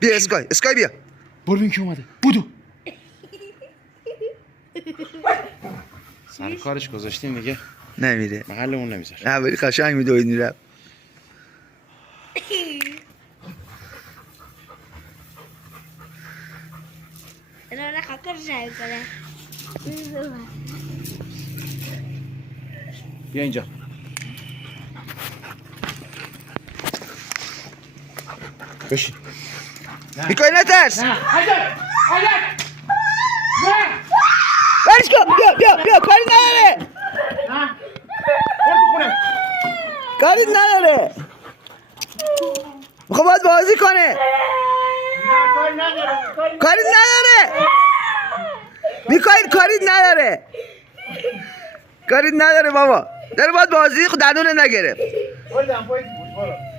بیا اسکای بیا. برو ببین کی اومده. بودو. سر کارش گذاشتیم دیگه. نمیره. محلمون نمیذاره. نه ولی قشنگ میدوید میره. Era kakak saya pada. بیا اینجا. بشین. میکای نترس. نه حاضر. برش کن. بیا کاری نداره. نه. برو تو خونه. کاری نداره. میخواد باید بازی کنه. نه کاری نداره. کاری نداره. میکایل کاری نداره. کاری نداره بابا. داره باید بازی خود دندون نگرفت. برو دم پایین برو.